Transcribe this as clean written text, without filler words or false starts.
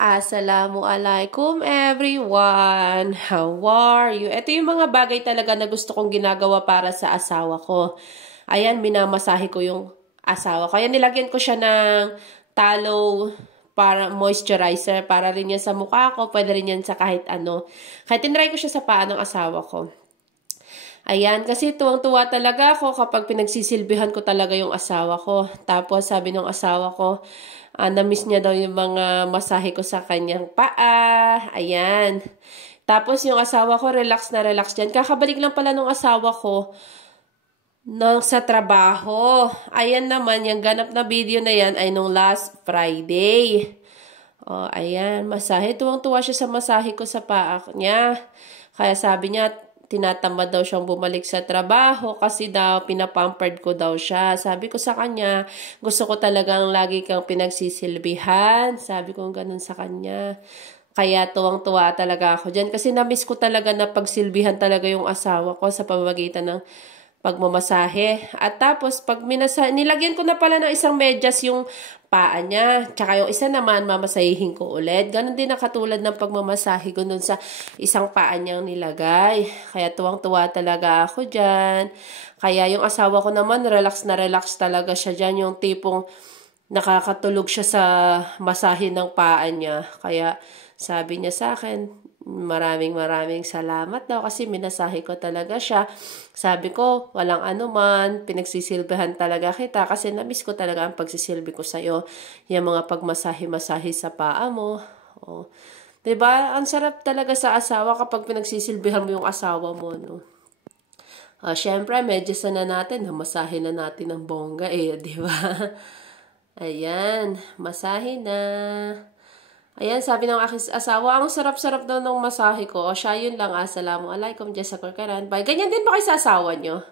Assalamualaikum everyone! How are you? Ito yung mga bagay talaga na gusto kong ginagawa para sa asawa ko. Ayan, minamasahe ko yung asawa ko. Ayan, nilagyan ko siya ng tallow para moisturizer. Para rin yan sa mukha ko. Pwede rin yan sa kahit ano. Kahit tinry ko siya sa paa ng asawa ko. Ayan, kasi tuwang-tuwa talaga ako kapag pinagsisilbihan ko talaga yung asawa ko. Tapos sabi ng asawa ko, na-miss niya daw yung mga masahe ko sa kanyang paa. Ayan. Tapos yung asawa ko, relax na relax dyan. Kakabalik lang pala ng asawa ko sa trabaho. Ayan naman, yung ganap na video na yan ay nung last Friday. Oh, ayan, masahe. Tuwang-tuwa siya sa masahe ko sa paa niya. Kaya sabi niya, tinatamad daw siyang bumalik sa trabaho kasi daw pinapampered ko daw siya. Sabi ko sa kanya, gusto ko talagang lagi kang pinagsisilbihan. Sabi ko ganun sa kanya. Kaya tuwang-tuwa talaga ako dyan. Kasi na-miss ko talaga na pagsilbihan talaga yung asawa ko sa pamamagitan ng pagmamasahe. At tapos, pag nilagyan ko na pala ng isang medyas yung paa niya. Tsaka yung isa naman, mamasahihin ko ulit. Ganon din na katulad ng pagmamasahe ko dun sa isang paa niyang nilagay. Kaya tuwang-tuwa talaga ako dyan. Kaya yung asawa ko naman, relax na relax talaga siya dyan. Yung tipong nakakatulog siya sa masahe ng paa niya. Kaya sabi niya sa akin, maraming salamat daw kasi minasahe ko talaga siya. Sabi ko, walang anuman, pinagsisilbihan talaga kita kasi na-miss ko talaga ang pagsisilbi ko sa'yo. Yung mga pagmasahe-masahe sa paa mo. Oh. Diba? Ang sarap talaga sa asawa kapag pinagsisilbihan mo yung asawa mo, no? Syempre, medyo sana natin, masahe na natin ng bongga diba? Ayan, masahe na. Ayan, sabi ng aking asawa, ang sarap-sarap daw ng masahe ko. O siya, yun lang. Assalamualaikum, Jessa Korkaran. Bye. Ganyan din ba kayo sa asawa nyo?